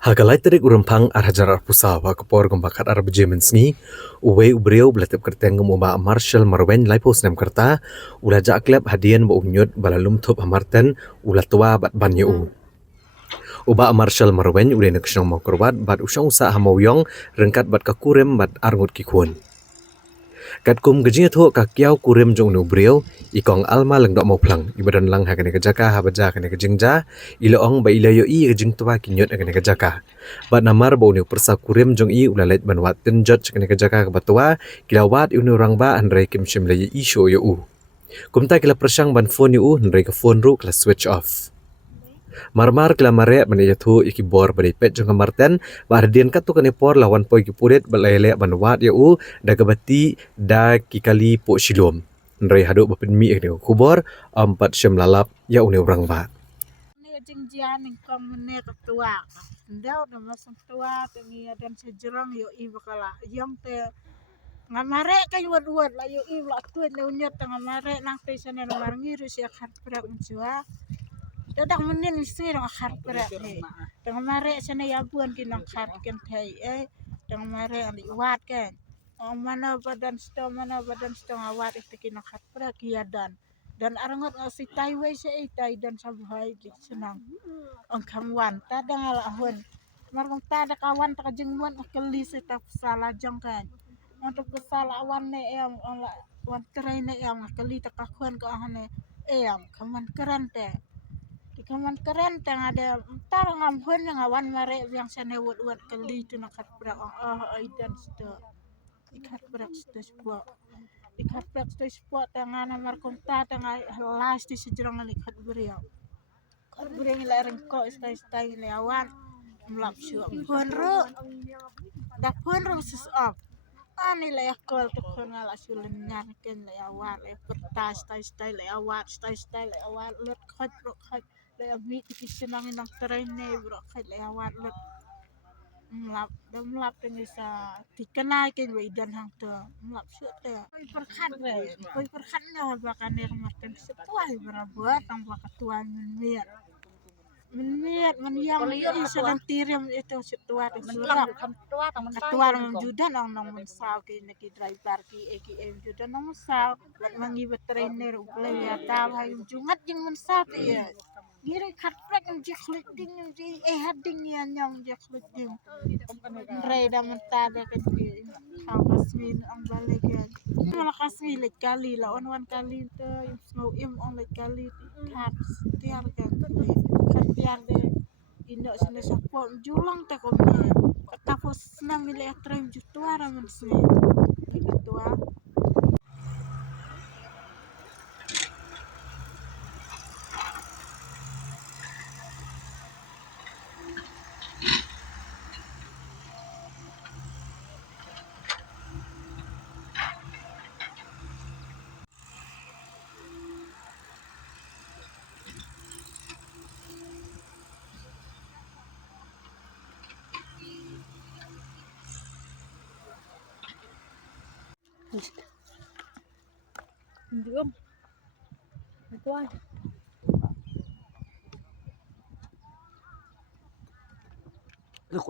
Hagalai terik urumpang arhajar arpusawa kepor gombakat arbjemen sngi uwe ubreu belatep kerteng ngumba Marshall Marwen laipos nem kerta ulaja klep hadian bo umnyut balalum thup hamarten ulatua bat banyu uba Marshall Marwen ule nekshong mokorbat bat usang usa hamoyong rengkat bat kakurem bat arngut kikun kat kum gejing tho ka kyau kurem jong nu breu ikong alma lengdok mau plang ibadan lang ha kene kejaka ha baja kene kejingja iloong ba ilayo i kejing tua kinyot kene kejaka bat namar bo nu persa kurem jong i ulalet banwat tenjot kene kejaka ka batua kilawat unu rangba andre kim shimle i show yo u kumta kila persang ban phone yu andre ka phone ru kala switch off marmar kila mare bane yathu iki bor bane pet jong marten bardian katu kane por lawan poi ki puret balele banwat ya u dagabati da kikali po shilom ndrai hadu bapin mi ek kubor ampat syam lalap ya une orang ba ni jingjian ning kom ne ketua ndau da masang tua tengi dan sejerang yo i bakala yong te ngamare kay wad la yo i la tuet le unyat ngamare nang te sana marngi rusia khat prak jua dadak menin sir khat prak ni ngamare sana ya buan kinang khat ken thai ngamare ani wat ken mana badan sto ngawat itu kinang khat prak kiadan dan arangot si taiwai se itai dan sabhai di senang ang kamwan ta dangala ahun marong ta da kawan ta jengmuan keli se ta salah jong kan untuk salah awan ne em wan trai ne em keli ta kakuan ko ahne em kaman keren te di kaman keren te ngade ta ngam hun ngawan mare yang sene wot keli tu nakat bra aidan sto ikat brak sto sport ikat brak sto sport tangan amar konta tanga las di sejerang ikat beriau kat beriau la rengko stai lewan mlap syu ponro da ponro sus op ani le yakol to kon ngala sulen nyan ken le awat le petas stai le awat stai le awat lut khot ro khot le mi ti senang nang traine bro khot le awat lut mlap tengi sa dikenal ken we dan hang to mlap syu te koi perkhat nya bakan ne marten setua berabot tang bakatuan menit yang sedang tirim itu setua surat ketua judan nang mensal ki neki driver ki AKM judan nang mensal buat mangi trainer uple ya ta hay jungat jing mensal ya gire khatprak ji khliting ji hading ya nyong ji khliting re da menta da ke kasmin ang balegan mala kasmi le kali la on kali te snow im on le kali khat tiar kan tiar de indo sene support julang ta ko tapos nang ile trim jutuara man se ketua Diom. Ito ay. Look,